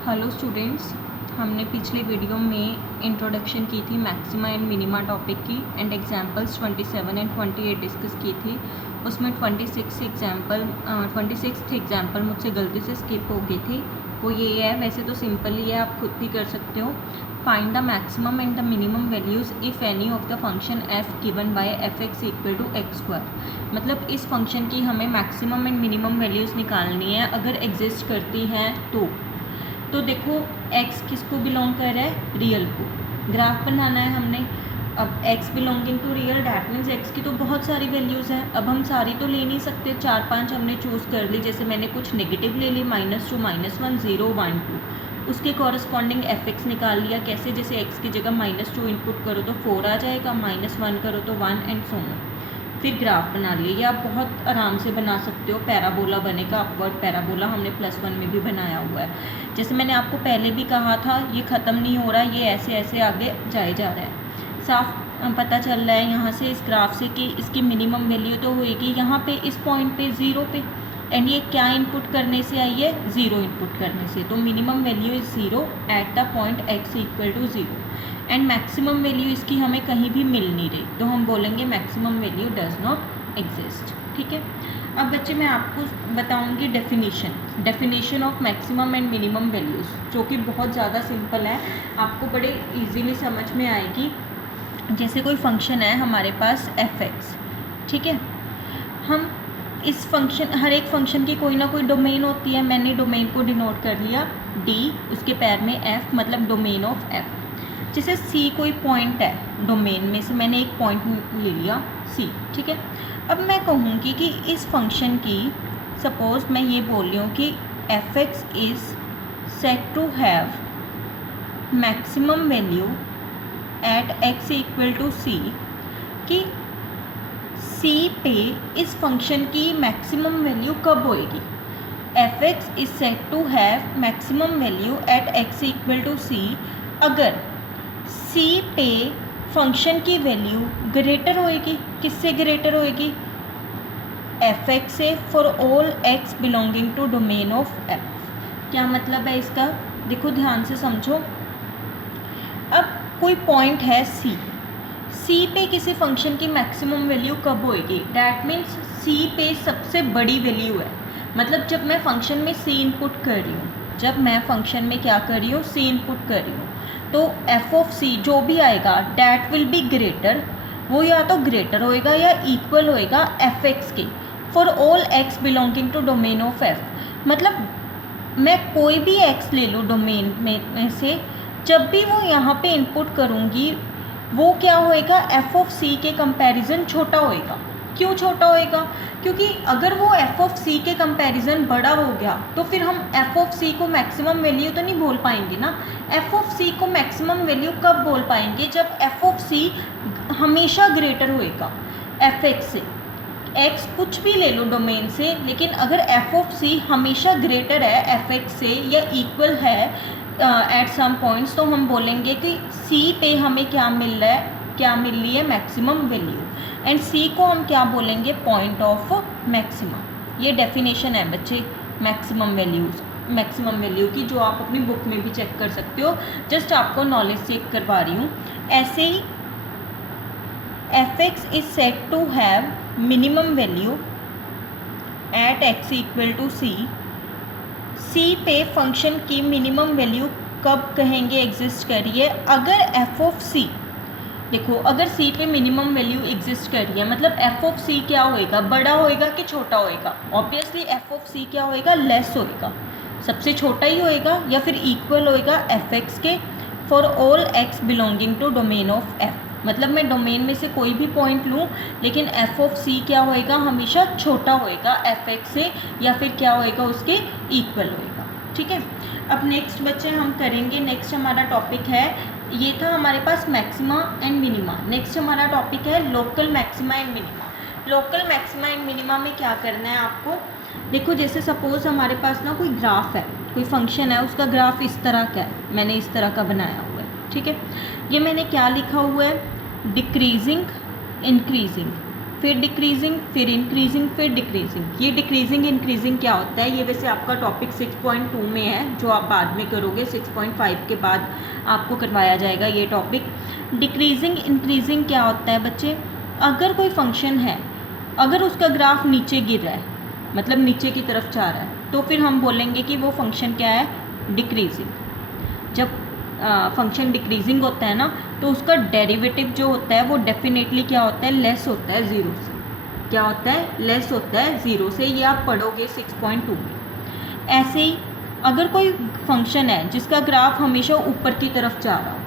Hello students, हमने पिछले video में इंट्रोडक्शन की थी मैक्सिमा एंड मिनिमा टॉपिक की एंड एग्जांपल्स 27 एंड 28 डिस्कस की थी। उसमें 26th एग्जांपल मुझसे गलती से स्किप हो गई थी। वो ये है, वैसे तो सिंपल ही है, आप खुद भी कर सकते हो। Find the maximum and the minimum values if any of the function f given by f(x) equal to x²। मतलब इस फंक्शन की हमें मैक्सिमम एंड मिनिमम वैल्यूज़ निकालनी है अगर एग्जिस्ट करती हैं तो देखो x किसको बिलोंग कर रहा है, रियल को। ग्राफ बनाना है हमने। अब x belonging to real, that means x की तो बहुत सारी वैल्यूज़ हैं। अब हम सारी तो ले नहीं सकते, 4-5 हमने चूज़ कर ली। जैसे मैंने कुछ नेगेटिव ले ली, -2, -1, 0, 1, 2। उसके कॉरस्पॉन्डिंग f(x) निकाल लिया। कैसे? जैसे x की जगह -2 इनपुट करो तो 4 आ जाएगा, -1 करो तो 1 एंड सो ऑन। फिर ग्राफ बना लिए। ये आप बहुत आराम से बना सकते हो। पैराबोला बनेगा, अपवर्ड पैराबोला हमने +1 में भी बनाया हुआ है। जैसे मैंने आपको पहले भी कहा था, ये ख़त्म नहीं हो रहा, ये ऐसे ऐसे आगे जाए जा रहा है। साफ पता चल रहा है यहाँ से इस ग्राफ से कि इसकी मिनिमम वैल्यू तो होएगी यहाँ पे, इस पॉइंट पे 0 पे। एंड ये क्या इनपुट करने से आई है? 0 इनपुट करने से। तो minimum value is 0 at the point x equal to 0 and maximum value इसकी हमें कहीं भी मिल नहीं रही, तो हम बोलेंगे maximum value does not exist. ठीक है। अब बच्चे मैं आपको बताऊंगी definition of maximum and minimum values, जो कि बहुत ज़्यादा सिंपल है, आपको बड़े इजीली समझ में आएगी। जैसे कोई फंक्शन है हमारे पास f(x), ठीक है। हम इस फंक्शन, हर एक फंक्शन की कोई ना कोई डोमेन होती है। मैंने डोमेन को डिनोट कर लिया d, उसके पैर में f, मतलब डोमेन ऑफ f। जैसे c कोई पॉइंट है, डोमेन में से मैंने एक पॉइंट ले लिया c, ठीक है। अब मैं कहूँगी कि इस फंक्शन की, सपोज मैं ये बोल रही हूँ कि f(x) is set to have maximum value at x equal to c, कि c पे इस फंक्शन की मैक्सिमम वैल्यू कब होएगी। f(x) is set to have maximum value at x equal to c अगर c पे फंक्शन की वैल्यू ग्रेटर होएगी। किससे ग्रेटर होएगी? f(x) से, for all x belonging to domain of f। क्या मतलब है इसका? देखो ध्यान से समझो। अब कोई पॉइंट है c पे किसी फंक्शन की मैक्सिमम वैल्यू कब होएगी? डैट मीन्स c पे सबसे बड़ी वैल्यू है। मतलब जब मैं फंक्शन में c इनपुट कर रही हूँ, जब मैं फंक्शन में क्या कर रही हूँ, c इनपुट कर रही हूँ, तो f(c) जो भी आएगा डैट विल बी ग्रेटर, वो या तो ग्रेटर होएगा या इक्वल होएगा f(x) के, for all x belonging to domain of f। मतलब मैं कोई भी x ले लूँ डोमेन में से, जब भी वो यहाँ पे इनपुट करूँगी वो क्या होएगा, f(c) के कंपैरिजन छोटा होएगा। क्यों छोटा होएगा? क्योंकि अगर वो f(c) के कंपैरिजन बड़ा हो गया तो फिर हम f(c) को मैक्सिमम वैल्यू तो नहीं बोल पाएंगे ना। f(c) को मैक्सिमम वैल्यू कब बोल पाएंगे? जब f(c) हमेशा ग्रेटर होएगा f(x) से। x कुछ भी ले लो डोमेन से, लेकिन अगर f(c) हमेशा ग्रेटर है f(x) से या इक्वल है एट सम पॉइंट्स, तो हम बोलेंगे कि c पे हमें क्या मिल रहा है, क्या मिल रही है, मैक्सिमम वैल्यू। एंड c को हम क्या बोलेंगे? Point of maximum. ये डेफिनेशन है बच्चे मैक्सिमम वैल्यू की, जो आप अपनी बुक में भी चेक कर सकते हो। जस्ट आपको नॉलेज चेक करवा रही हूँ। ऐसे ही f(x) is set to have minimum value at x equal to c पे फंक्शन की मिनिमम वैल्यू कब कहेंगे एग्जिस्ट करिए? अगर f(c), देखो अगर c पे मिनिमम वैल्यू एग्जिस्ट कर रही है, मतलब f(c) क्या होएगा, बड़ा होएगा कि छोटा होएगा? ऑब्वियसली f(c) क्या होएगा, लेस होएगा, सबसे छोटा ही होएगा, या फिर इक्वल होएगा f(x) के, for all x belonging to domain of f। मतलब मैं डोमेन में से कोई भी पॉइंट लूँ, लेकिन f(c) क्या होएगा, हमेशा छोटा होएगा f(x) से, या फिर क्या होएगा, उसके इक्वल होएगा। ठीक है। अब नेक्स्ट बच्चे हम करेंगे, नेक्स्ट हमारा टॉपिक है, ये था हमारे पास मैक्सिमा एंड मिनिमा। नेक्स्ट हमारा टॉपिक है local maxima and minima. Local maxima and minima में क्या करना है आपको? देखो जैसे सपोज हमारे पास ना कोई ग्राफ है, कोई फंक्शन है, उसका ग्राफ इस तरह का है, मैंने इस तरह का बनाया हुआ है। ठीक है। ये मैंने क्या लिखा हुआ है? डिक्रीजिंग, इंक्रीजिंग, फिर डिक्रीजिंग, फिर इंक्रीजिंग, फिर डिक्रीजिंग। ये डिक्रीजिंग इंक्रीजिंग क्या होता है, ये वैसे आपका टॉपिक 6.2 में है, जो आप बाद में करोगे 6.5 के बाद आपको करवाया जाएगा ये टॉपिक। डिक्रीजिंग इंक्रीजिंग क्या होता है बच्चे, अगर कोई फंक्शन है, अगर उसका ग्राफ नीचे गिर रहा है, मतलब नीचे की तरफ जा रहा है, तो फिर हम बोलेंगे कि वो फंक्शन क्या है, डिक्रीजिंग। जब फंक्शन डिक्रीजिंग होता है ना, तो उसका डेरिवेटिव जो होता है वो डेफिनेटली क्या होता है, लेस होता है ज़ीरो से। क्या होता है, लेस होता है ज़ीरो से। ये आप पढ़ोगे 6.2 में। ऐसे ही अगर कोई फंक्शन है जिसका ग्राफ हमेशा ऊपर की तरफ जा रहा हो,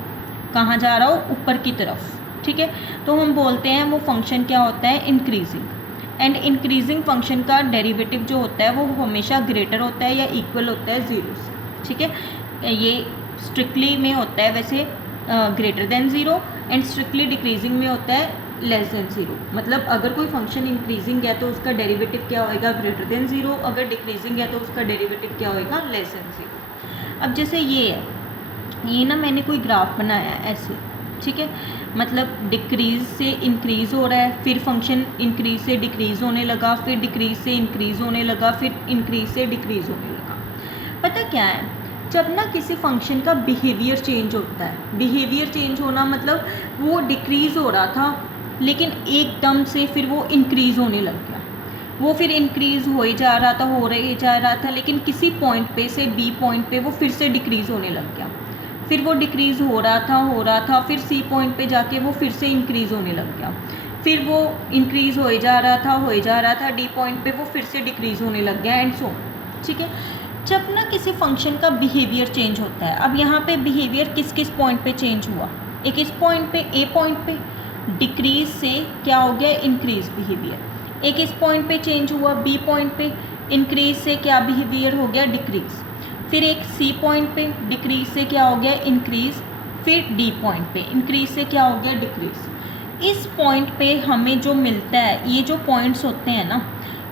कहाँ जा रहा हो, ऊपर की तरफ, ठीक है, तो हम बोलते हैं वो फंक्शन क्या होता है, इंक्रीजिंग। एंड इंक्रीजिंग फंक्शन का डेरिवेटिव जो होता है वो हमेशा ग्रेटर होता है या इक्वल होता है ज़ीरो से, ठीक है। ये स्ट्रिक्टली में होता है वैसे greater than zero, and strictly decreasing में होता है लेस देन ज़ीरो। मतलब अगर कोई फंक्शन इंक्रीजिंग है तो उसका डेरिवेटिव क्या होएगा, ग्रेटर देन ज़ीरो। अगर डिक्रीजिंग है तो उसका डेरिवेटिव क्या होएगा, लेस देन ज़ीरो। अब जैसे ये है, ये ना मैंने कोई ग्राफ बनाया है ऐसे, ठीक है, मतलब डिक्रीज़ से इंक्रीज़ हो रहा है, फिर फंक्शन इंक्रीज़ से डिक्रीज़ होने लगा, फिर डिक्रीज़ से इंक्रीज़ होने लगा, फिर इंक्रीज़ से डिक्रीज़ होने लगा। पता क्या है, जब ना किसी फंक्शन का बिहेवियर चेंज होता है, बिहेवियर चेंज होना मतलब वो डिक्रीज़ हो रहा था लेकिन एकदम से फिर वो इंक्रीज़ होने लग गया, वो फिर इंक्रीज़ हो ही जा रहा था, हो रही जा रहा था, लेकिन किसी पॉइंट पे से बी पॉइंट पे वो फिर से डिक्रीज़ होने लग गया, फिर वो डिक्रीज़ हो रहा था, फिर सी पॉइंट पे जाके वो फिर से इंक्रीज़ होने लग गया, फिर वो इंक्रीज़ हो जा रहा था, डी पॉइंट पे वो फिर से डिक्रीज़ होने लग गया, एंड सो, ठीक है। जब ना किसी फंक्शन का बिहेवियर चेंज होता है, अब यहाँ पे बिहेवियर किस किस पॉइंट पे चेंज हुआ, एक इस पॉइंट पे, ए पॉइंट पे डिक्रीज़ से क्या हो गया, इंक्रीज़ बिहेवियर। एक इस पॉइंट पे चेंज हुआ, बी पॉइंट पे इंक्रीज़ से क्या बिहेवियर हो गया, डिक्रीज़। फिर एक सी पॉइंट पे डिक्रीज़ से क्या हो गया, इंक्रीज़। फिर डी पॉइंट पे इंक्रीज़ से क्या हो गया, डिक्रीज़। इस पॉइंट पे हमें जो मिलता है, ये जो पॉइंट्स होते हैं ना,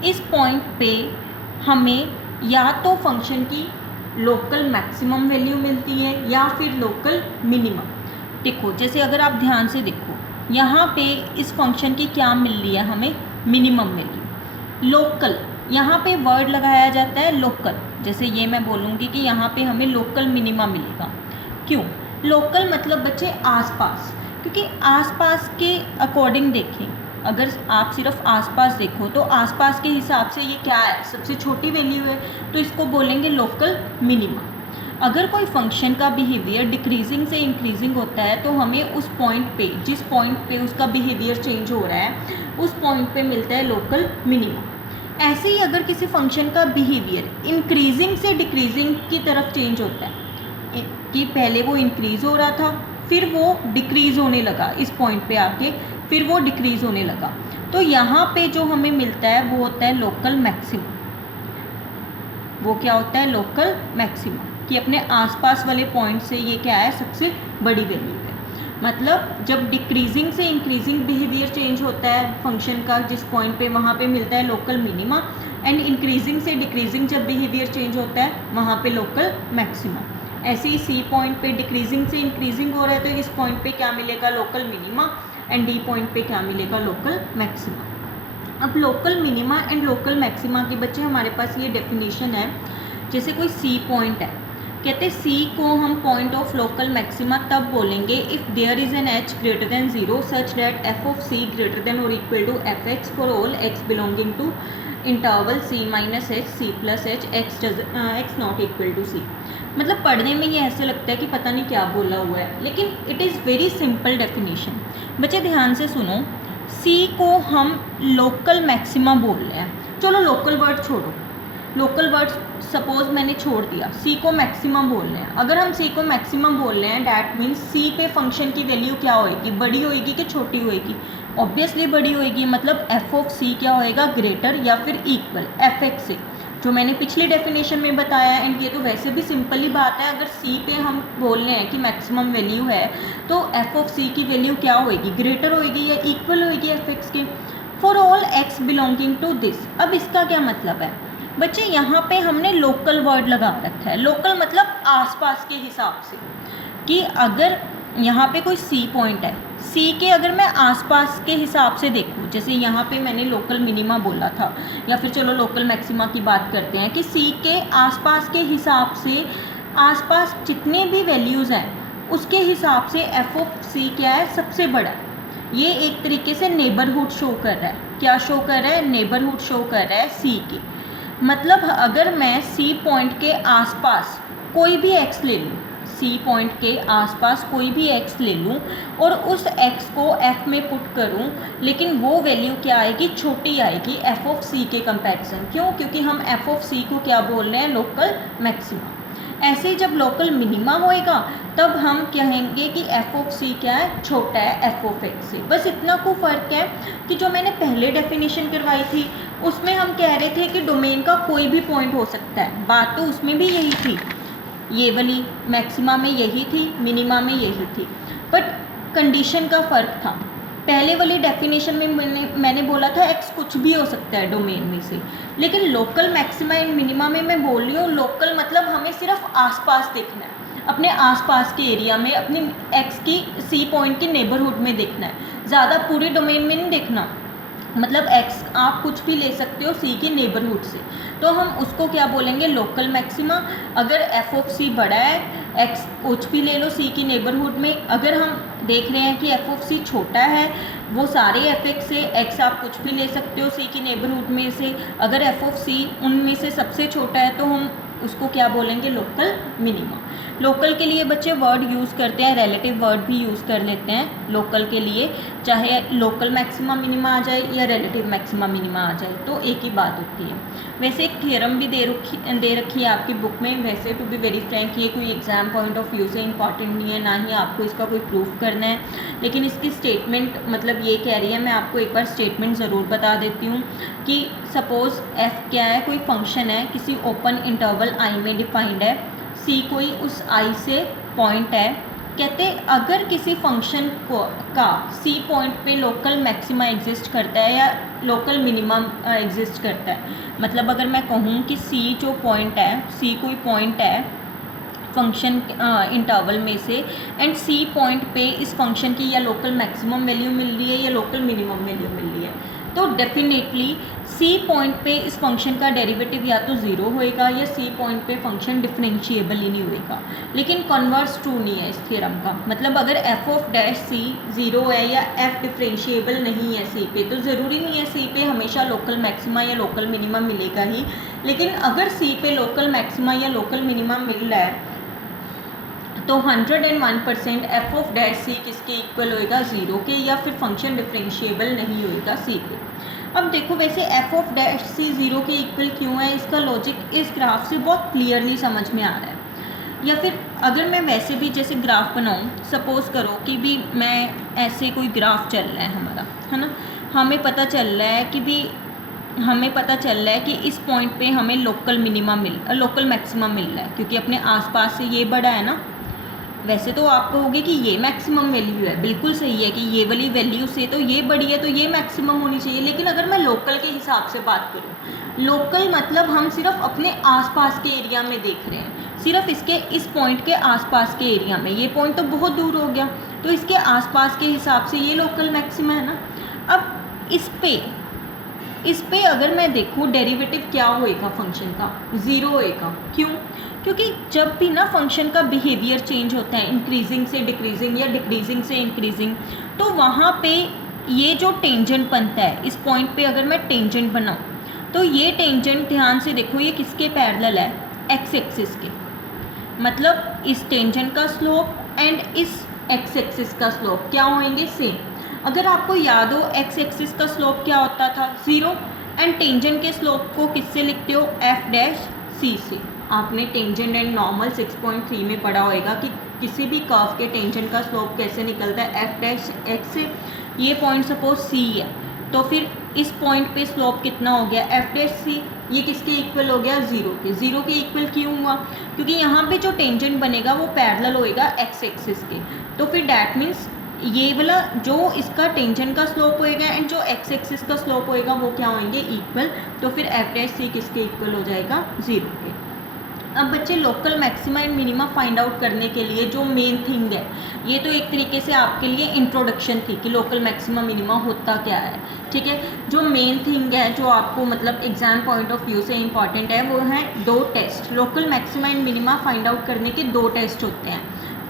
इस पॉइंट पे हमें या तो फंक्शन की लोकल मैक्सिमम वैल्यू मिलती है या फिर लोकल मिनिमम। देखो जैसे अगर आप ध्यान से देखो, यहाँ पे इस फंक्शन की क्या मिल रही है हमें, मिनिमम वैल्यू। लोकल, यहाँ पे वर्ड लगाया जाता है लोकल, जैसे ये मैं बोलूँगी कि यहाँ पे हमें लोकल मिनिमा मिलेगा। क्यों लोकल, मतलब बच्चे आसपास, क्योंकि आसपास के अकॉर्डिंग देखें, अगर आप सिर्फ आसपास देखो तो आसपास के हिसाब से ये क्या है, सबसे छोटी वैल्यू है, तो इसको बोलेंगे लोकल मिनिमा। अगर कोई फंक्शन का बिहेवियर डिक्रीजिंग से इंक्रीजिंग होता है तो हमें उस पॉइंट पे, जिस पॉइंट पे उसका बिहेवियर चेंज हो रहा है, उस पॉइंट पे मिलता है लोकल मिनिमा। ऐसे ही अगर किसी फंक्शन का बिहेवियर इंक्रीजिंग से डिक्रीजिंग की तरफ चेंज होता है, कि पहले वो इंक्रीज़ हो रहा था, फिर वो डिक्रीज़ होने लगा इस पॉइंट पे आके, फिर वो डिक्रीज़ होने लगा, तो यहाँ पे जो हमें मिलता है वो होता है लोकल मैक्सिमम। वो क्या होता है, लोकल मैक्सिमम, कि अपने आसपास वाले पॉइंट से ये क्या है, सबसे बड़ी वैल्यू है। मतलब जब डिक्रीजिंग से इंक्रीजिंग बिहेवियर चेंज होता है फंक्शन का जिस पॉइंट पे, वहाँ पे मिलता है लोकल मिनिमा, एंड इंक्रीजिंग से डिक्रीजिंग जब बिहेवियर चेंज होता है वहाँ पे लोकल मैक्सिमा। ऐसे ही सी पॉइंट पे डिक्रीजिंग से इंक्रीजिंग हो रहा है तो इस पॉइंट पे क्या मिलेगा, local minima, and D point पे क्या मिलेगा, लोकल मैक्सिमा। अब local minima and local maxima के बच्चे हमारे पास ये डेफिनेशन है। जैसे कोई सी पॉइंट है, कहते हैं सी को हम पॉइंट ऑफ लोकल मैक्सिमा तब बोलेंगे if there is an H greater than zero such that F of C greater than और equal to F X for all x belonging to interval C minus H C plus H X not equal to C. मतलब पढ़ने में ये ऐसे लगता है कि पता नहीं क्या बोला हुआ है, लेकिन it is very simple definition. बच्चे ध्यान से सुनो, सी को हम लोकल मैक्सिमा बोल रहे हैं, चलो लोकल वर्ड छोड़ो, लोकल वर्ड्स सपोज मैंने छोड़ दिया, सी को मैक्सिमम बोल रहे हैं। अगर हम सी को मैक्सिमम बोल रहे हैं डैट मीन्स सी पे फंक्शन की वैल्यू क्या होएगी, बड़ी होएगी कि छोटी होएगी, ऑब्वियसली बड़ी होएगी। मतलब एफ ऑफ सी क्या होएगा, ग्रेटर या फिर इक्वल एफ एक्स से, जो मैंने पिछली डेफिनेशन में बताया। एंड ये तो वैसे भी सिंपल ही बात है, अगर सी पे हम बोल रहे हैं कि मैक्सिमम वैल्यू है तो एफ ऑफ सी की वैल्यू क्या होएगी, ग्रेटर होएगी या इक्वल होएगी एफ एक्स के, for all x belonging to this. अब इसका क्या मतलब है बच्चे, यहाँ पे हमने लोकल वर्ड लगा रखा है। लोकल मतलब आसपास के हिसाब से, कि अगर यहाँ पे कोई सी पॉइंट है, सी के अगर मैं आसपास के हिसाब से देखूँ, जैसे यहाँ पे मैंने लोकल मिनिमा बोला था, या फिर चलो लोकल मैक्सिमा की बात करते हैं कि सी के आसपास के हिसाब से आसपास जितने भी वैल्यूज़ हैं उसके हिसाब से एफ ऑफ सी क्या है, सबसे बड़ा है। ये एक तरीके से नेबरहुड शो कर रहा है। क्या शो कर रहा है? नेबरहुड शो कर रहा है सी की। मतलब अगर मैं सी पॉइंट के आसपास कोई भी एक्स ले लूँ, सी पॉइंट के आसपास कोई भी एक्स ले लूँ और उस एक्स को एफ में पुट करूँ, लेकिन वो वैल्यू क्या आएगी, छोटी आएगी एफ ऑफ सी के कंपैरिजन। क्यों? क्योंकि हम एफ ऑफ सी को क्या बोल रहे हैं, लोकल मैक्सिमा। ऐसे ही जब लोकल मिनिमा होएगा तब हम कहेंगे कि एफ ऑफ सी क्या है, छोटा है एफ ऑफ एक्स से। बस इतना को फ़र्क है कि जो मैंने पहले डेफिनेशन करवाई थी उसमें हम कह रहे थे कि डोमेन का कोई भी पॉइंट हो सकता है, बात तो उसमें भी यही थी, ये वाली मैक्सिमा में यही थी, मिनिमा में यही थी, बट कंडीशन का फ़र्क था। पहले वाली डेफिनेशन में मैंने बोला था एक्स कुछ भी हो सकता है डोमेन में से, लेकिन लोकल मैक्सिमा एंड मिनिमा में मैं बोल रही हूँ लोकल मतलब हमें सिर्फ आसपास देखना है, अपने आसपास के एरिया में, अपनी एक्स की सी पॉइंट के नेबरहुड में देखना है, ज़्यादा पूरे डोमेन में नहीं देखना। मतलब एक्स आप कुछ भी ले सकते हो सी के नेबरहुड से, तो हम उसको क्या बोलेंगे, लोकल मैक्सिमा। अगर एफ ऑफ सी बड़ा है, एक्स कुछ भी ले लो सी की नेबरहुड में, अगर हम देख रहे हैं कि एफ ऑफ सी छोटा है, वो सारे एफ एक्स से एक्स आप कुछ भी ले सकते हो सी की नेबरहुड में से, अगर एफ ऑफ सी उनमें से सबसे छोटा है तो हम उसको क्या बोलेंगे, लोकल मिनिमा। लोकल के लिए बच्चे वर्ड यूज़ करते हैं, रिलेटिव वर्ड भी यूज़ कर लेते हैं लोकल के लिए, चाहे लोकल मैक्सिमा मिनिमा आ जाए या रिलेटिव मैक्सिमा मिनिमा आ जाए, तो एक ही बात होती है। वैसे एक थ्योरम भी दे रखी है आपकी बुक में। वैसे टू बी वेरी फ्रैंक ये कोई एग्ज़ाम पॉइंट ऑफ व्यू से इंपॉर्टेंट नहीं है, ना ही आपको इसका कोई प्रूफ करना है, लेकिन इसकी स्टेटमेंट मतलब ये कह रही है, मैं आपको एक बार स्टेटमेंट ज़रूर बता देती हूँ कि सपोज़ एफ क्या है, कोई फंक्शन है, किसी ओपन इंटरवल आई में डिफाइंड है, सी कोई उस आई से पॉइंट है। कहते अगर किसी फंक्शन का सी पॉइंट पे लोकल मैक्सिमा एग्जिस्ट करता है या लोकल मिनिमम एग्जिस्ट करता है, मतलब अगर मैं कहूँ कि सी जो पॉइंट है, सी कोई पॉइंट है फंक्शन इंटरवल में से, एंड सी पॉइंट पे इस फंक्शन की या लोकल मैक्सिमम वैल्यू मिल रही है या लोकल मिनिमम वैल्यू मिल रही है, तो डेफिनेटली सी पॉइंट पे इस फंक्शन का डेरिवेटिव या तो ज़ीरो होएगा या सी पॉइंट पे फंक्शन डिफरेंशिएबल ही नहीं होएगा। लेकिन कन्वर्स ट्रू नहीं है इस थ्योरम का, मतलब अगर f of dash c zero है या एफ डिफरेंशिएबल नहीं है सी पे, तो ज़रूरी नहीं है सी पे हमेशा लोकल मैक्सिमा या लोकल मिनिमा मिलेगा ही। लेकिन अगर सी पे लोकल मैक्सिमा या लोकल मिनिमा मिल रहा है तो 101% एफ ऑफ डैश सी किसके इक्वल होएगा, ज़ीरो के, या फिर फंक्शन डिफरेंशिएबल नहीं होएगा सी पे। अब देखो वैसे f of dash c zero के इक्वल क्यों है, इसका लॉजिक इस ग्राफ से बहुत क्लियरली समझ में आ रहा है। या फिर अगर मैं वैसे भी जैसे ग्राफ बनाऊँ, सपोज़ करो कि भी मैं ऐसे कोई ग्राफ चल रहा है हमारा, है ना, हमें पता चल रहा है कि भी हमें पता चल रहा है कि इस पॉइंट पे हमें लोकल मैक्सिमा मिल रहा है, क्योंकि अपने आसपास से ये बड़ा है ना। वैसे तो आप कहोगे कि ये मैक्सिमम वैल्यू है, बिल्कुल सही है कि ये वाली वैल्यू से तो ये बड़ी है तो ये मैक्सिमम होनी चाहिए, लेकिन अगर मैं लोकल के हिसाब से बात करूँ, लोकल मतलब हम सिर्फ अपने आसपास के एरिया में देख रहे हैं, सिर्फ इसके इस पॉइंट के आसपास के एरिया में, ये पॉइंट तो बहुत दूर हो गया, तो इसके आसपास के हिसाब से ये लोकल मैक्सिमा है ना। अब इस पे अगर मैं देखूँ डेरिवेटिव क्या होएगा फंक्शन का, ज़ीरो होएगा। क्यों? क्योंकि जब भी ना फंक्शन का बिहेवियर चेंज होता है इंक्रीजिंग से डिक्रीजिंग या डिक्रीजिंग से इंक्रीजिंग, तो वहाँ पे ये जो टेंजेंट बनता है, इस पॉइंट पे अगर मैं टेंजेंट बनाऊँ तो ये टेंजेंट ध्यान से देखो ये किसके पैरेलल है, एक्स एक्सिस के, मतलब इस टेंजेंट का स्लोप एंड इस एक्स एक्सिस का स्लोप क्या होंगे, सेम। अगर आपको याद हो एक्स एक्सिस का स्लोप क्या होता था, ज़ीरो, एंड टेंजेंट के स्लोप को किससे लिखते हो, एफ डैश सी से। आपने टेंजेंट एंड नॉर्मल 6.3 में पढ़ा होएगा कि किसी भी कर्व के टेंजेंट का स्लोप कैसे निकलता है, एफ डैश एक्स से। ये पॉइंट सपोज सी है, तो फिर इस पॉइंट पे स्लोप कितना हो गया, एफ डैश सी। ये किसके इक्वल हो गया, ज़ीरो के। ज़ीरो के इक्वल क्यों हुआ, क्योंकि यहाँ पे जो टेंजेंट बनेगा वो पैरेलल होएगा एक्स एक्सिस के, तो फिर डैट मीन्स ये वाला जो इसका टेंजेंट का स्लोप होएगा एंड जो एक्स एक्सिस का स्लोप होएगा वो क्या होंगे, इक्वल। तो फिर एफ डैश सी किसके इक्वल हो जाएगा, ज़ीरो के। अब बच्चे local maxima and minima find out करने के लिए जो मेन थिंग है, ये तो एक तरीके से आपके लिए इंट्रोडक्शन थी कि लोकल मैक्सिमा मिनिमा होता क्या है, ठीक है। जो मेन थिंग है जो आपको मतलब एग्जाम पॉइंट ऑफ व्यू से इंपॉर्टेंट है वो है दो test. Local maxima and minima find out करने के दो टेस्ट होते हैं।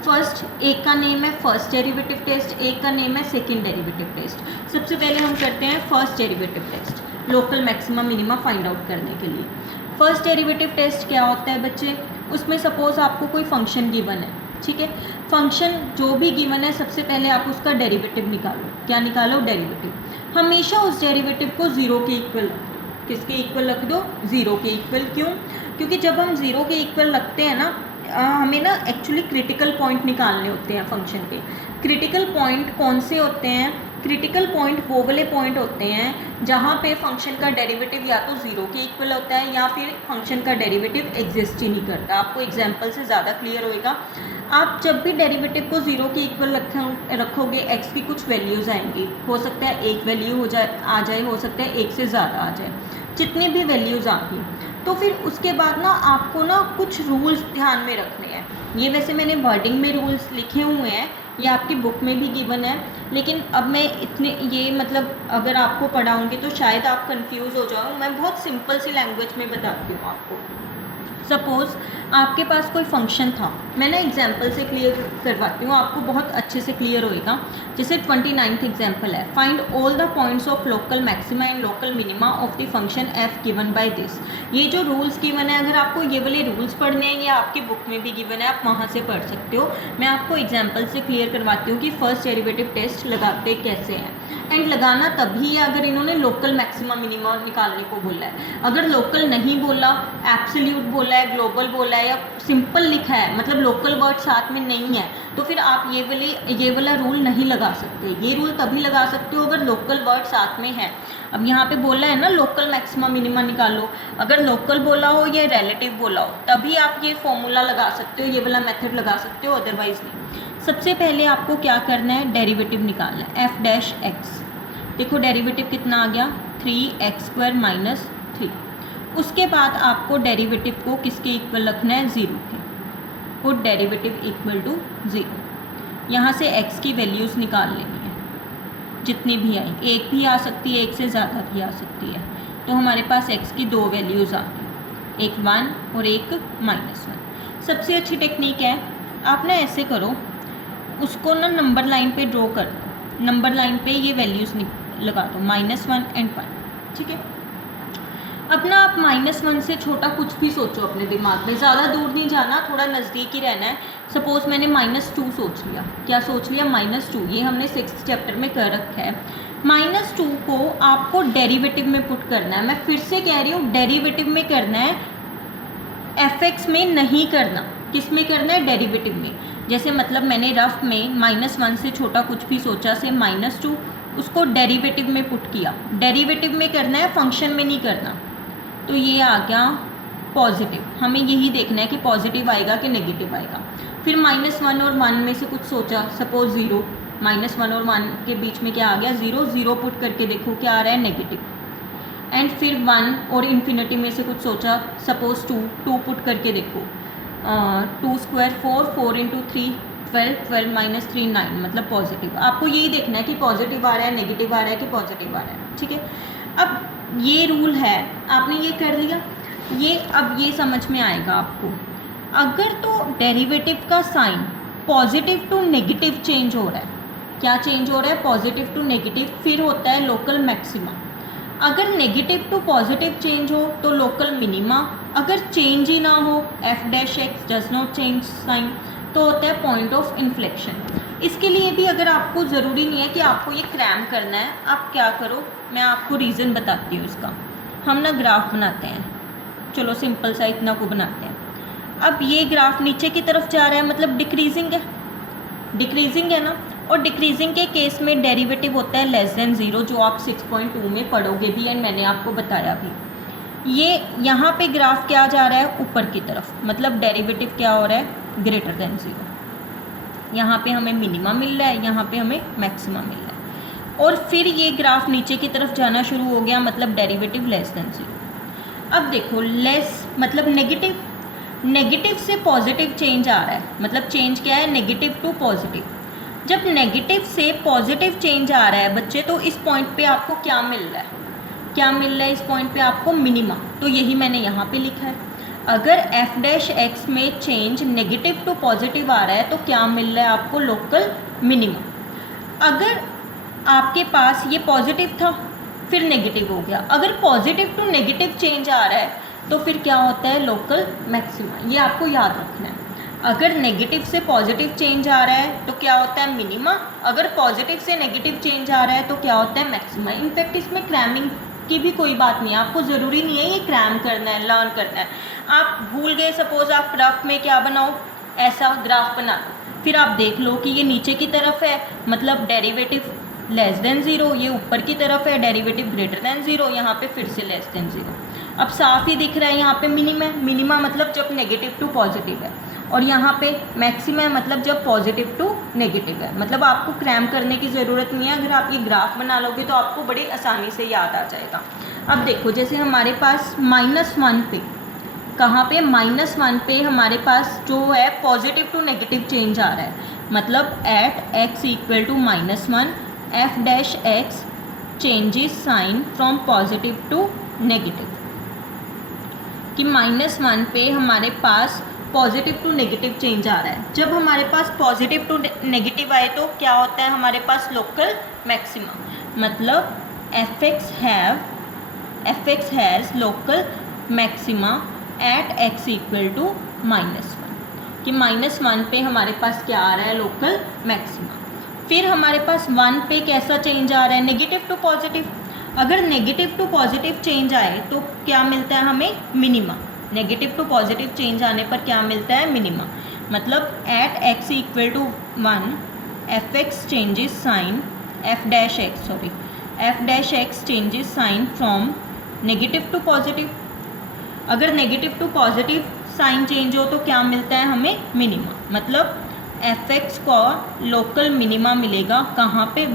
फर्स्ट, एक का नेम है फर्स्ट डेरिवेटिव टेस्ट, एक का नेम है सेकेंड डेरिवेटिव टेस्ट। सबसे पहले हम करते हैं first derivative test local maxima minima find out करने के लिए। फर्स्ट डेरिवेटिव टेस्ट क्या होता है बच्चे, उसमें सपोज आपको कोई फंक्शन गिवन है, ठीक है। फंक्शन जो भी गिवन है सबसे पहले आप उसका डेरिवेटिव निकालो। क्या निकालो? डेरिवेटिव। हमेशा उस डेरिवेटिव को ज़ीरो के इक्वल, किसके इक्वल रख दो? ज़ीरो के इक्वल। क्यों? क्योंकि जब हम ज़ीरो के इक्वल रखते हैं ना, हमें ना एक्चुअली क्रिटिकल पॉइंट निकालने होते हैं फंक्शन के। क्रिटिकल पॉइंट कौन से होते हैं? क्रिटिकल पॉइंट वो वाले पॉइंट होते हैं जहाँ पे फंक्शन का डेरिवेटिव या तो ज़ीरो के इक्वल होता है या फिर फंक्शन का डेरिवेटिव एग्जिस्ट ही नहीं करता। आपको एग्जांपल से ज़्यादा क्लियर होएगा। आप जब भी डेरिवेटिव को ज़ीरो के इक्वल रखोगे, एक्स की कुछ वैल्यूज़ आएंगी। हो सकता है एक वैल्यू आ जाए, हो सकता है एक से ज़्यादा आ जाए। जितनी भी वैल्यूज़ आएंगी तो फिर उसके बाद ना आपको ना कुछ रूल्स ध्यान में रखने हैं। ये वैसे मैंने वर्डिंग में रूल्स लिखे हुए हैं, ये आपकी बुक में भी गिवन है, लेकिन अब मैं इतने ये मतलब अगर आपको पढ़ाऊँगी तो शायद आप कंफ्यूज हो जाओ। मैं बहुत सिंपल सी लैंग्वेज में बताती हूँ आपको। सपोज़ आपके पास कोई फंक्शन था, मैं ना एग्जाम्पल से क्लियर करवाती हूँ, आपको बहुत अच्छे से क्लियर होएगा। जैसे 29th एग्जाम्पल है, find all the points of local maxima and local minima of the function F given by this. ये जो रूल्स गिवन है, अगर आपको ये वाले रूल्स पढ़ने हैं, ये आपकी बुक में भी गिवन है, आप वहाँ से पढ़ सकते हो। मैं आपको एग्जाम्पल से क्लियर करवाती हूँ कि फर्स्ट डेरिवेटिव टेस्ट लगाते कैसे हैं। एंड लगाना तभी है अगर इन्होंने लोकल मैक्सिमा मिनिमा निकालने को बोला है। अगर लोकल नहीं बोला, एब्सोल्यूट बोला है, ग्लोबल बोला है या सिंपल लिखा है, मतलब लोकल वर्ड साथ में नहीं है, तो फिर आप ये वाला रूल नहीं लगा सकते। ये रूल तभी लगा सकते हो अगर लोकल वर्ड साथ में है। अब यहाँ पे बोला है ना लोकल मैक्सिमा मिनिमा निकालो, अगर लोकल बोला हो या रिलेटिव बोला हो तभी आप ये फॉर्मूला लगा सकते हो, ये वाला मेथड लगा सकते हो, अदरवाइज नहीं। सबसे पहले आपको क्या करना है? डेरिवेटिव निकालना है एफ डैश एक्स। देखो डेरिवेटिव कितना आ गया? 3x² minus 3। उसके बाद आपको डेरिवेटिव को किसके इक्वल रखना है? ज़ीरो के। Put derivative equal to zero. यहाँ से x की वैल्यूज़ निकाल लेनी है, जितनी भी आई। एक भी आ सकती है, एक से ज़्यादा भी आ सकती है। तो हमारे पास x की दो वैल्यूज़ आ गई, एक 1 और एक -1। सबसे अच्छी टेक्निक है, आप ना ऐसे करो, उसको ना नंबर लाइन पे ड्रॉ कर दो। नंबर लाइन पे ये वैल्यूज़ लगा दो, -1 एंड 1, ठीक है। अब ना आप -1 से छोटा कुछ भी सोचो अपने दिमाग में, ज़्यादा दूर नहीं जाना, थोड़ा नज़दीक ही रहना है। सपोज़ मैंने -2 सोच लिया। क्या सोच लिया? -2। ये हमने 6th चैप्टर में कर रखा है। -2 को आपको डेरिवेटिव में पुट करना है। मैं फिर से कह रही हूँ, डेरिवेटिव में करना है, एफ में नहीं करना। किस में करना है? डेरिवेटिव में। जैसे मतलब मैंने रफ में -1 से छोटा कुछ भी सोचा, से -2, उसको डेरिवेटिव में पुट किया। डेरिवेटिव में करना है, फंक्शन में नहीं करना। तो ये आ गया पॉजिटिव। हमें यही देखना है कि पॉजिटिव आएगा कि नेगेटिव आएगा। फिर -1 और 1 में से कुछ सोचा, सपोज 0। -1 और 1 के बीच में क्या आ गया? 0। 0 पुट करके देखो क्या आ रहा है? नेगेटिव। एंड फिर 1 और इन्फिनिटी में से कुछ सोचा, सपोज 2। 2 पुट करके देखो, 2 स्क्वायर 4, 4 इंटू 3 12, 12 - 3 9, मतलब पॉजिटिव। आपको यही देखना है कि पॉजिटिव आ रहा है, नेगेटिव आ रहा है कि पॉजिटिव आ रहा है, ठीक है। अब ये रूल है, आपने ये कर लिया। ये अब ये समझ में आएगा आपको, अगर तो डेरिवेटिव का sign positive to negative change हो रहा है। क्या चेंज हो रहा है? पॉजिटिव टू नेगेटिव, फिर होता है लोकल मैक्सिमा। अगर नेगेटिव टू पॉजिटिव चेंज हो तो लोकल मिनिमा। अगर चेंज ही ना हो, f dash x does not change sign, तो होता है पॉइंट ऑफ इन्फ्लेक्शन। इसके लिए भी अगर आपको ज़रूरी नहीं है कि आपको ये क्रैम करना है, आप क्या करो, मैं आपको रीज़न बताती हूँ इसका। हम ना ग्राफ बनाते हैं, चलो सिंपल सा इतना को बनाते हैं। अब ये ग्राफ नीचे की तरफ जा रहा है, मतलब डिक्रीजिंग है, डिक्रीजिंग है ना। और डिक्रीजिंग के केस में डेरिवेटिव होता है लेस देन 0, जो आप 6.2 में पढ़ोगे भी एंड मैंने आपको बताया भी। ये यहाँ पे ग्राफ क्या जा रहा है? ऊपर की तरफ, मतलब डेरिवेटिव क्या हो रहा है? Greater than 0। यहाँ पे हमें मिनिमा मिल रहा है, यहाँ पे हमें मैक्सिमा मिल रहा है। और फिर ये ग्राफ नीचे की तरफ जाना शुरू हो गया, मतलब डेरिवेटिव लेस देन 0। अब देखो, लेस मतलब नेगेटिव, नेगेटिव से पॉजिटिव चेंज आ रहा है, मतलब चेंज क्या है, नेगेटिव टू पॉजिटिव। जब नेगेटिव से पॉजिटिव चेंज आ रहा है बच्चे, तो इस पॉइंट पे आपको क्या मिल रहा है, क्या मिल रहा है इस पॉइंट पे आपको, मिनिमा। तो यही मैंने यहाँ पे लिखा है। अगर एफ डैश एक्स में चेंज नेगेटिव टू पॉजिटिव आ रहा है तो क्या मिल रहा है आपको, लोकल मिनिमा। अगर आपके पास ये पॉजिटिव था फिर नेगेटिव हो गया, अगर पॉजिटिव टू नेगेटिव चेंज आ रहा है तो फिर क्या होता है, लोकल मैक्सिमा। ये आपको याद रखना है। अगर नेगेटिव से पॉजिटिव चेंज आ रहा है तो क्या होता है, मिनिमा। अगर पॉजिटिव से नेगेटिव चेंज आ रहा है तो क्या होता है, मैक्सिमा। इनफैक्ट इसमें क्रैमिंग की भी कोई बात नहीं है, आपको ज़रूरी नहीं है ये क्रैम करना है, लर्न करना है। आप भूल गए, सपोज आप ग्राफ में क्या बनाओ, ऐसा ग्राफ बना लो, फिर आप देख लो कि ये नीचे की तरफ है, मतलब डेरिवेटिव लेस देन ज़ीरो, ये ऊपर की तरफ है, डेरिवेटिव ग्रेटर देन ज़ीरो, यहाँ पे फिर से लेस देन ज़ीरो। अब साफ ही दिख रहा है यहाँ पे मिनिमा, मिनिमा मतलब जब नेगेटिव टू पॉजिटिव है, और यहाँ पे मैक्सिमा है मतलब जब पॉजिटिव टू नेगेटिव है। मतलब आपको क्रैम करने की ज़रूरत नहीं है, अगर आप ये ग्राफ बना लोगे तो आपको बड़ी आसानी से याद आ जाएगा। अब देखो, जैसे हमारे पास -1 पे, कहाँ पे, -1 पे हमारे पास जो है पॉजिटिव टू नेगेटिव चेंज आ रहा है, मतलब at x equal to -1 f dash x changes sign from positive to negative. कि -1 पे हमारे पास पॉजिटिव टू नेगेटिव चेंज आ रहा है। जब हमारे पास पॉजिटिव टू नेगेटिव आए तो क्या होता है, हमारे पास लोकल मैक्सिमा, मतलब F x has local maxima at x equal to -1। कि -1 पे हमारे पास क्या आ रहा है, लोकल मैक्सिमा। फिर हमारे पास 1 पे कैसा चेंज आ रहा है, नेगेटिव टू पॉजिटिव। अगर नेगेटिव टू पॉजिटिव चेंज आए तो क्या मिलता है हमें, minima. Negative to positive change आने पर क्या मिलता है, मिनिमा। मतलब at x equal to 1 F X changes sign F dash x changes sign from negative to positive. अगर negative to positive sign change हो तो क्या मिलता है हमें, मिनिमा। मतलब एफ एक्स को लोकल मिनिमा मिलेगा, कहाँ पे,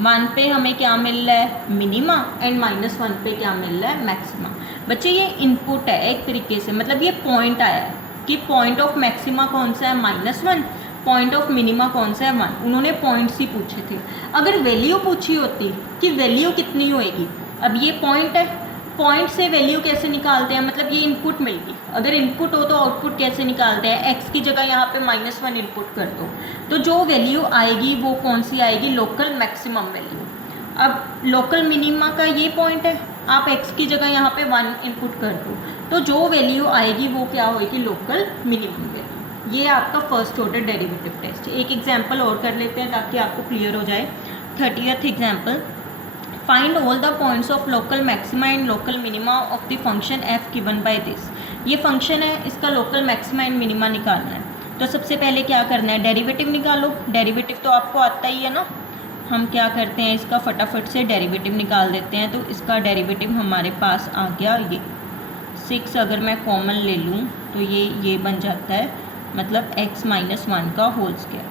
1 पे हमें क्या मिल रहा है, मिनिमा, एंड -1 पे क्या मिल रहा है, मैक्सिमा। बच्चे ये इनपुट है एक तरीके से, मतलब ये पॉइंट आया है कि पॉइंट ऑफ मैक्सिमा कौन सा है, -1, पॉइंट ऑफ मिनिमा कौन सा है, 1। उन्होंने पॉइंट्स ही पूछे थे। अगर वैल्यू पूछी होती कि वैल्यू कितनी होएगी, अब ये पॉइंट है, पॉइंट से वैल्यू कैसे निकालते हैं, मतलब ये इनपुट मिल गई। अगर इनपुट हो तो आउटपुट कैसे निकालते हैं, x की जगह यहाँ पे -1 इनपुट कर दो, तो जो वैल्यू आएगी वो कौन सी आएगी, लोकल मैक्सिमम वैल्यू। अब लोकल मिनिमा का ये पॉइंट है, आप x की जगह यहाँ पे 1 इनपुट कर दो, तो जो वैल्यू आएगी वो क्या होएगी, लोकल मिनिमम वैल्यू। ये आपका फर्स्ट ऑर्डर डेरिवेटिव टेस्ट है। एक एग्जाम्पल और कर लेते हैं ताकि आपको क्लियर हो जाए। 30th example, find all the points of local maxima and local minima of the function F given by this. ये फंक्शन है, इसका लोकल मैक्सिमा एंड मिनिमा निकालना है। तो सबसे पहले क्या करना है, डेरिवेटिव निकालो। डेरिवेटिव तो आपको आता ही है ना, हम क्या करते हैं, इसका फटाफट से डेरिवेटिव निकाल देते हैं। तो इसका डेरिवेटिव हमारे पास आ गया ये 6, अगर मैं कॉमन ले लूँ तो ये बन जाता है, मतलब x -1 का होल स्क्वायर।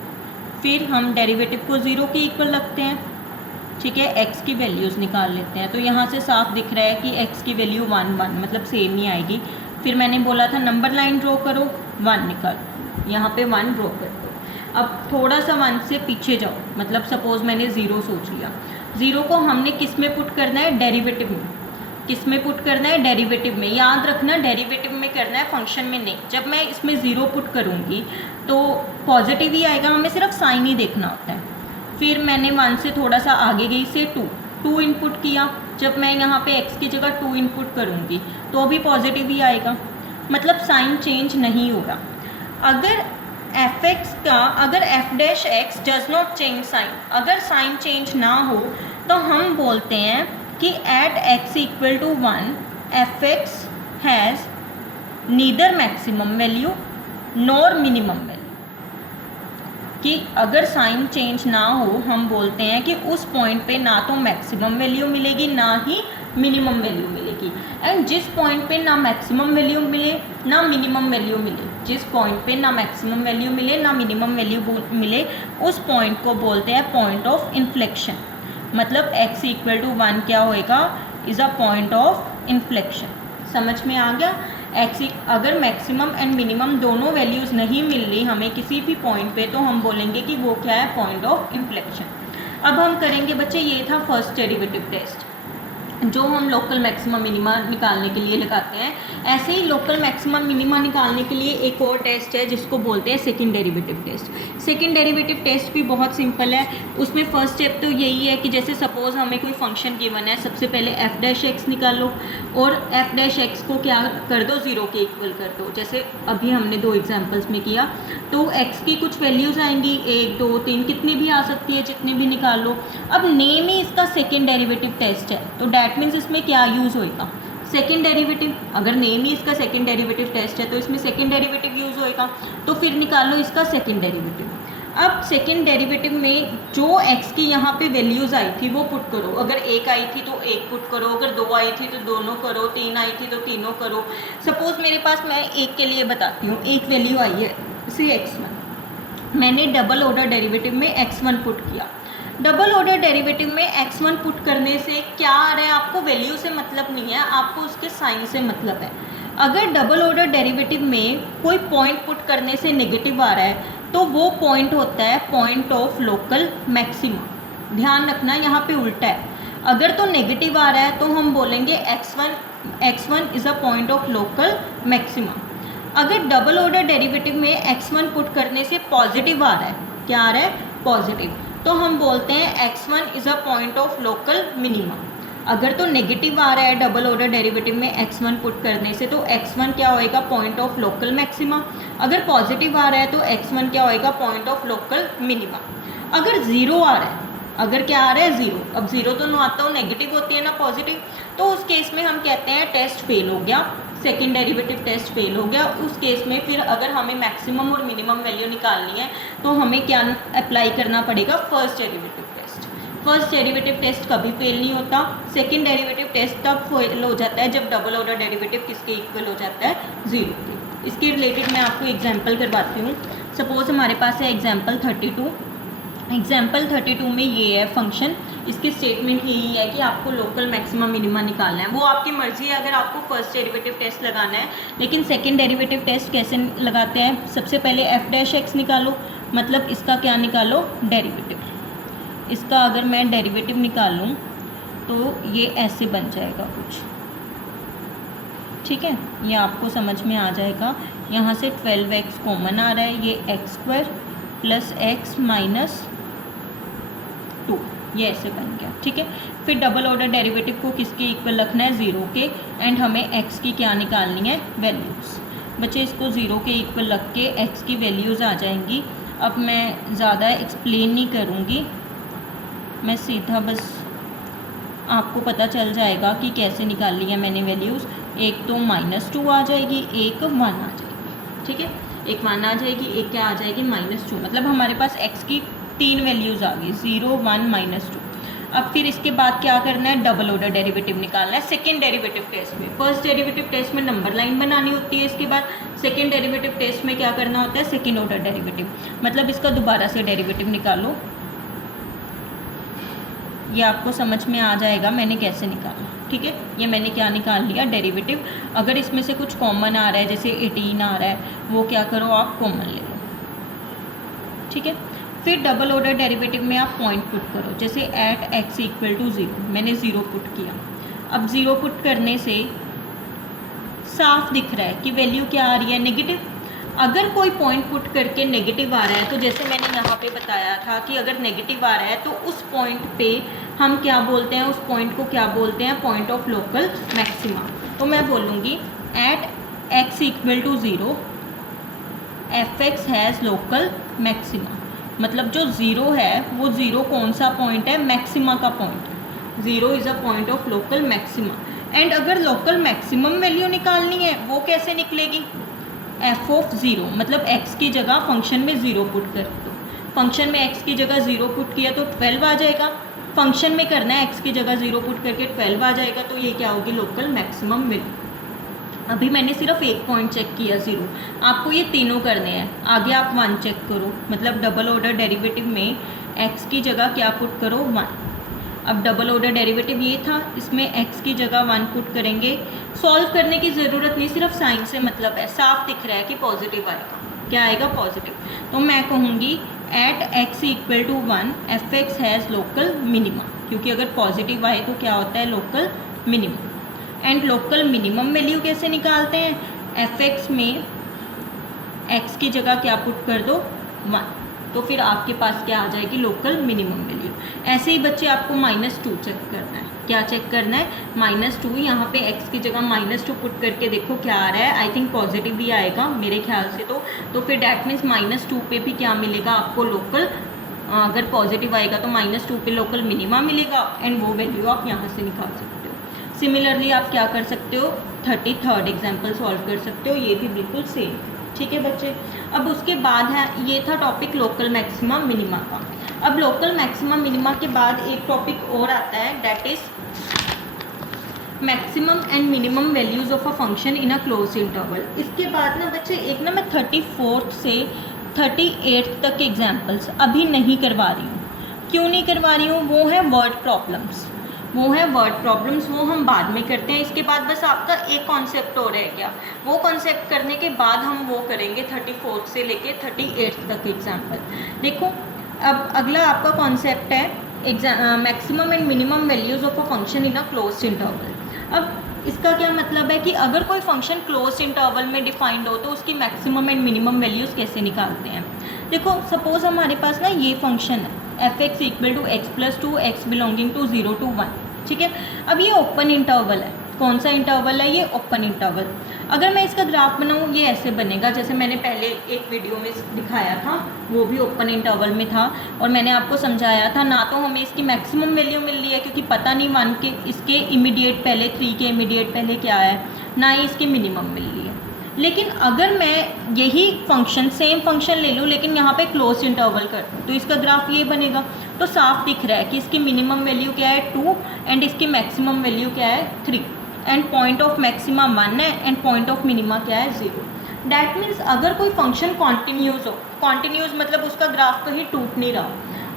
फिर हम डेरिवेटिव को 0 के इक्वल रखते हैं, ठीक है, x की वैल्यूज़ निकाल लेते हैं। तो यहाँ से साफ दिख रहा है कि x की वैल्यू 1 1, मतलब सेम ही आएगी। फिर मैंने बोला था नंबर लाइन ड्रॉ करो, 1 निकालो, यहाँ पे 1 ड्रॉ कर दो। अब थोड़ा सा 1 से पीछे जाओ, मतलब सपोज़ मैंने 0 सोच लिया, 0 को हमने किस में पुट करना है, डेरिवेटिव में। किस में पुट करना है, डेरिवेटिव में। याद रखना डेरिवेटिव में करना है, फंक्शन में नहीं। जब मैं इसमें 0 पुट करूँगी तो पॉजिटिव ही आएगा, हमें सिर्फ साइन ही देखना होता है। फिर मैंने 1 से थोड़ा सा आगे गई से 2 इनपुट किया। जब मैं यहाँ पे x की जगह 2 इनपुट करूँगी तो भी पॉजिटिव ही आएगा, मतलब साइन चेंज नहीं हो रहा। अगर अगर f dash x does not change sign, अगर साइन चेंज ना हो तो हम बोलते हैं कि at x equal to 1 F x has neither maximum value nor minimum value. कि अगर साइन चेंज ना हो, हम बोलते हैं कि उस पॉइंट पे ना तो मैक्सिमम वैल्यू मिलेगी ना ही मिनिमम वैल्यू मिलेगी। एंड जिस पॉइंट पे ना मैक्सिमम वैल्यू मिले ना मिनिमम वैल्यू मिले, जिस पॉइंट पे ना मैक्सिमम वैल्यू मिले ना मिनिमम वैल्यू मिले, उस पॉइंट को बोलते हैं पॉइंट ऑफ इन्फ्लेक्शन। मतलब x इक्वल टू 1 क्या होएगा, is a point of inflection. समझ में आ गया। एक्स अगर मैक्सिमम एंड मिनिमम दोनों वैल्यूज़ नहीं मिल रही हमें किसी भी पॉइंट पे, तो हम बोलेंगे कि वो क्या है, पॉइंट ऑफ इन्फ्लेक्शन। अब हम करेंगे बच्चे, ये था फर्स्ट डेरिवेटिव टेस्ट जो हम लोकल मैक्सिमम मिनिमा निकालने के लिए लगाते हैं। ऐसे ही लोकल मैक्सिमम मिनिमा निकालने के लिए एक और टेस्ट है जिसको बोलते हैं second derivative test. Second derivative test भी बहुत सिंपल है। उसमें फर्स्ट स्टेप तो यही है कि जैसे सपोज हमें कोई फंक्शन गिवन है, सबसे पहले एफ डैश एक्स निकालो और एफ डैश एक्स को क्या कर दो, ज़ीरो के इक्वल कर दो। जैसे अभी हमने 2 एग्जाम्पल्स में किया, तो एक्स की कुछ वैल्यूज़ आएंगी 1 2 3 कितनी भी आ सकती है, जितनी भी निकाल लो। अब नेम ही इसका सेकेंड डेरिवेटिव टेस्ट है, तो डैट मीन्स इसमें क्या यूज़ होएगा, सेकेंड डेरिवेटिव। अगर नेम ही इसका सेकेंड डेरिवेटिव टेस्ट है तो इसमें सेकेंड डेरिवेटिव यूज़ होएगा, तो फिर निकाल लो इसका सेकेंड डेरिवेटिव। अब सेकेंड डेरिवेटिव में जो x की यहाँ पे वैल्यूज़ आई थी वो पुट करो। अगर 1 आई थी तो 1 पुट करो, अगर 2 आई थी तो दोनों करो, 3 आई थी तो तीनों करो। सपोज़ मेरे पास, मैं एक के लिए बताती हूँ, एक वैल्यू आई है से x1, मैंने डबल ऑर्डर डेरिवेटिव में x1 पुट किया। डबल ऑर्डर डेरिवेटिव में x1 पुट करने से क्या आ रहा है, आपको वैल्यू से मतलब नहीं है, आपको उसके साइन से मतलब है। अगर डबल ऑर्डर डेरिवेटिव में कोई पॉइंट पुट करने से नेगेटिव आ रहा है तो वो पॉइंट होता है पॉइंट ऑफ लोकल मैक्सिमा। ध्यान रखना यहाँ पे उल्टा है, अगर तो नेगेटिव आ रहा है तो हम बोलेंगे x1 is a point of local maxima. अगर डबल ऑर्डर डेरिवेटिव में x1 पुट करने से पॉजिटिव आ रहा है, क्या आ रहा है, पॉजिटिव, तो हम बोलते हैं x1 is a point of local minima. अगर तो नेगेटिव आ रहा है डबल ऑर्डर डेरिवेटिव में x1 पुट करने से, तो x1 क्या होएगा, पॉइंट ऑफ लोकल मैक्सिमा। अगर पॉजिटिव आ रहा है तो x1 क्या होएगा, पॉइंट ऑफ लोकल मिनिमा। अगर ज़ीरो आ रहा है, अगर क्या आ रहा है, ज़ीरो, अब ज़ीरो तो ना आता हो, नेगेटिव होती है ना पॉजिटिव, तो उस केस में हम कहते हैं टेस्ट फेल हो गया, सेकेंड डेरिवेटिव टेस्ट फेल हो गया। उस केस में फिर अगर हमें मैक्सिमम और मिनिमम वैल्यू निकालनी है तो हमें क्या अप्लाई करना पड़ेगा, first derivative test. First derivative test कभी फेल नहीं होता, सेकेंड डेरिवेटिव टेस्ट तब फेल हो जाता है जब डबल ऑर्डर डेरिवेटिव किसके इक्वल हो जाता है, ज़ीरो के। इसके रिलेटेड मैं आपको एग्जाम्पल करवाती हूँ। सपोज हमारे पास है एग्जाम्पल 32। एग्जाम्पल 32 में ये है फंक्शन, इसकी स्टेटमेंट यही है कि आपको लोकल मैक्सिमम मिनिमा निकालना है। वो आपकी मर्ज़ी है अगर आपको फर्स्ट डेरिवेटिव टेस्ट लगाना है, लेकिन सेकंड डेरिवेटिव टेस्ट कैसे लगाते हैं, सबसे पहले एफ डैश एक्स निकालो, मतलब इसका क्या निकालो, डेरिवेटिव। इसका अगर मैं डेरिवेटिव निकालूँ तो ये ऐसे बन जाएगा कुछ, ठीक है, ये आपको समझ में आ जाएगा। यहाँ से 12x कॉमन आ रहा है, ये x² प्लस x माइनस 2, ये ऐसे बन गया, ठीक है। फिर डबल ऑर्डर डेरिवेटिव को किसके इक्वल रखना है, ज़ीरो के, एंड हमें x की क्या निकालनी है, वैल्यूज़। बच्चे इसको ज़ीरो के इक्वल रख के x की वैल्यूज़ आ जाएंगी। अब मैं ज़्यादा एक्सप्लेन नहीं करूँगी, मैं सीधा बस आपको पता चल जाएगा कि कैसे निकाल लिया मैंने वैल्यूज़। एक तो -2 आ जाएगी, एक 1 आ जाएगी, ठीक है, एक 1 आ जाएगी, एक क्या आ जाएगी, -2। मतलब हमारे पास x की 3 वैल्यूज़ आ गई, 0 1 -2। अब फिर इसके बाद क्या करना है, डबल ऑर्डर डेरिवेटिव निकालना है सेकेंड डेरिवेटिव टेस्ट में। फर्स्ट डेरिवेटिव टेस्ट में नंबर लाइन बनानी होती है, इसके बाद सेकेंड डेरिवेटिव टेस्ट में क्या करना होता है, सेकेंड ऑर्डर डेरिवेटिव, मतलब इसका दोबारा से डेरिवेटिव निकालो। ये आपको समझ में आ जाएगा मैंने कैसे निकाला, ठीक है। ये मैंने क्या निकाल लिया, डेरिवेटिव। अगर इसमें से कुछ कॉमन आ रहा है, जैसे 18 आ रहा है, वो क्या करो, आप कॉमन ले लो, ठीक है। फिर डबल ऑर्डर डेरिवेटिव में आप पॉइंट पुट करो, जैसे एट x इक्वल टू 0, मैंने 0 पुट किया। अब 0 पुट करने से साफ दिख रहा है कि वैल्यू क्या आ रही है, नेगेटिव। अगर कोई पॉइंट पुट करके नेगेटिव आ रहा है, तो जैसे मैंने यहाँ पे बताया था कि अगर नेगेटिव आ रहा है तो उस पॉइंट पे हम क्या बोलते हैं, उस पॉइंट को क्या बोलते हैं, पॉइंट ऑफ लोकल मैक्सिमा। तो मैं बोलूँगी at x equal to 0 f(x) has local maxima. मतलब जो 0 है वो 0 कौन सा पॉइंट है, मैक्सिमा का पॉइंट है। 0 is a point of local maxima. And अगर लोकल मैक्सिमम वैल्यू निकालनी है वो कैसे निकलेगी, f(0), मतलब x की जगह फंक्शन में 0 पुट कर दो। फंक्शन में x की जगह 0 पुट किया तो 12 आ जाएगा। फंक्शन में करना है x की जगह 0 पुट करके 12 आ जाएगा, तो ये क्या होगी, लोकल मैक्सिमम वैल्यू। अभी मैंने सिर्फ एक पॉइंट चेक किया 0, आपको ये तीनों करने हैं। आगे आप 1 चेक करो, मतलब डबल ऑर्डर डेरिवेटिव में x की जगह क्या पुट करो, 1। अब डबल ऑर्डर डेरिवेटिव ये था, इसमें x की जगह 1 पुट करेंगे। सॉल्व करने की ज़रूरत नहीं, सिर्फ साइन से मतलब है, साफ दिख रहा है कि पॉजिटिव आएगा। क्या आएगा? पॉजिटिव। तो मैं कहूँगी at x equal to 1 f(x) has local minimum, क्योंकि अगर पॉजिटिव आए तो क्या होता है? Local minimum. And local minimum value कैसे निकालते हैं? f(x) में x की जगह क्या पुट कर दो? 1, तो फिर आपके पास क्या आ जाएगी? Local minimum value. ऐसे ही बच्चे आपको -2 चेक करना है। क्या चेक करना है? -2। यहाँ पे x की जगह -2 पुट करके देखो क्या आ रहा है। आई थिंक पॉजिटिव ही आएगा मेरे ख्याल से। तो फिर डैट मीन्स -2 पे भी क्या मिलेगा आपको? लोकल। अगर पॉजिटिव आएगा तो -2 पे लोकल मिनिमा मिलेगा, एंड वो वैल्यू आप यहाँ से निकाल सकते हो। सिमिलरली आप क्या कर सकते हो? 33rd एग्जाम्पल सॉल्व कर सकते हो, ये भी बिल्कुल सेम। ठीक है बच्चे। अब उसके बाद है, ये था टॉपिक लोकल मैक्सिमा मिनिमा का। अब लोकल मैक्सिमा मिनिमा के बाद एक टॉपिक और आता है, that is maximum and minimum values of a function in a close interval. इसके बाद ना बच्चे एक ना मैं 34th से 38th तक के एग्जाम्पल्स अभी नहीं करवा रही हूँ। क्यों नहीं करवा रही हूँ? वो है वर्ड प्रॉब्लम्स, वो हम बाद में करते हैं। इसके बाद बस आपका एक कॉन्सेप्ट और रह गया, वो कॉन्सेप्ट करने के बाद हम वो करेंगे 34th से लेके 38th तक एग्जाम्पल। देखो अब अगला आपका कॉन्सेप्ट है maximum and minimum values of a function in a closed interval. अब इसका क्या मतलब है कि अगर कोई फंक्शन क्लोज्ड इंटरवल में डिफाइंड हो तो उसकी मैक्सिमम एंड मिनिमम वैल्यूज़ कैसे निकालते हैं। देखो सपोज हमारे पास ना ये फंक्शन है f(x) equal to x plus 2 x belonging to 0 to 1। ठीक है, अब ये ओपन इंटरवल है। कौन सा इंटरवल है? ये ओपन इंटरवल। अगर मैं इसका ग्राफ बनाऊँ ये ऐसे बनेगा, जैसे मैंने पहले एक वीडियो में दिखाया था, वो भी ओपन इंटरवल में था, और मैंने आपको समझाया था ना तो हमें इसकी मैक्सिमम वैल्यू मिल रही है क्योंकि पता नहीं 1 के इसके इमीडिएट पहले 3 के इमीडिएट पहले क्या है, ना ही इसकी मिनिमम मिल रही है। लेकिन अगर मैं यही फंक्शन सेम फंक्शन ले लूँ लेकिन यहाँ पे क्लोज इंटरवल कर दूँ तो इसका ग्राफ ये बनेगा। तो साफ दिख रहा है कि इसकी मिनिमम वैल्यू क्या है 2 एंड इसकी मैक्सिमम वैल्यू क्या है 3, एंड पॉइंट ऑफ मैक्सिमा 1 है एंड पॉइंट ऑफ मिनिमा क्या है 0। डैट मीन्स अगर कोई फंक्शन कॉन्टिन्यूज़ हो, कॉन्टिन्यूज़ मतलब उसका ग्राफ कहीं टूट नहीं रहा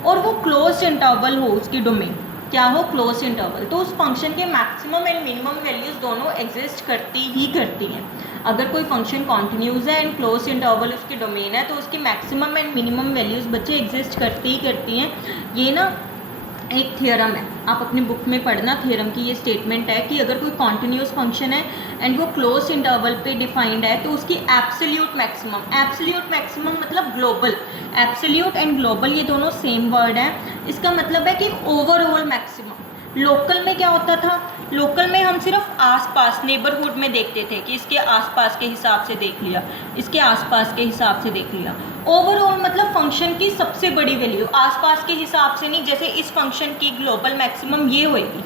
और वो क्लोज इंटरवल हो, उसकी डोमेन क्या हो? क्लोज इंटरवल, तो उस फंक्शन के मैक्सिमम एंड मिनिमम वैल्यूज़ दोनों एग्जिस्ट करती हैं। अगर कोई फंक्शन कॉन्टिन्यूज़ है एंड क्लोज इंटरवल उसकी डोमेन है तो उसकी मैक्सिमम एंड मिनिमम वैल्यूज़ बच्चे एग्जिस्ट करती हैं। ये ना एक थ्योरम है, आप अपनी बुक में पढ़ना। थ्योरम की ये स्टेटमेंट है कि अगर कोई कॉन्टिन्यूस फंक्शन है एंड वो क्लोज इंटरवल पे डिफाइंड है तो उसकी एब्सोल्यूट मैक्सिमम मतलब ग्लोबल। एब्सोल्यूट एंड ग्लोबल ये दोनों सेम वर्ड है। इसका मतलब है कि ओवरऑल मैक्सिमम। लोकल में क्या होता था? लोकल में हम सिर्फ आसपास नेबरहुड में देखते थे कि इसके आसपास के हिसाब से देख लिया, इसके आसपास के हिसाब से देख लिया। ओवरऑल मतलब फंक्शन की सबसे बड़ी वैल्यू, आसपास के हिसाब से नहीं। जैसे इस फंक्शन की ग्लोबल मैक्सिमम ये होएगी,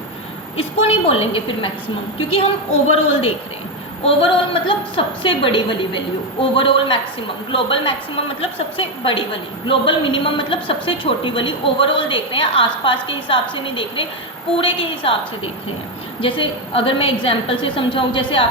इसको नहीं बोलेंगे फिर मैक्सिमम, क्योंकि हम ओवरऑल देख रहे हैं। ओवरऑल मतलब सबसे बड़ी वाली value, overall maximum. Global maximum मतलब सबसे बड़ी वाली, ग्लोबल मिनिमम मतलब सबसे छोटी वाली। ओवरऑल देख रहे हैं, आसपास के हिसाब से नहीं देख रहे, पूरे के हिसाब से देख रहे हैं। जैसे अगर मैं एग्जांपल से समझाऊँ, जैसे आप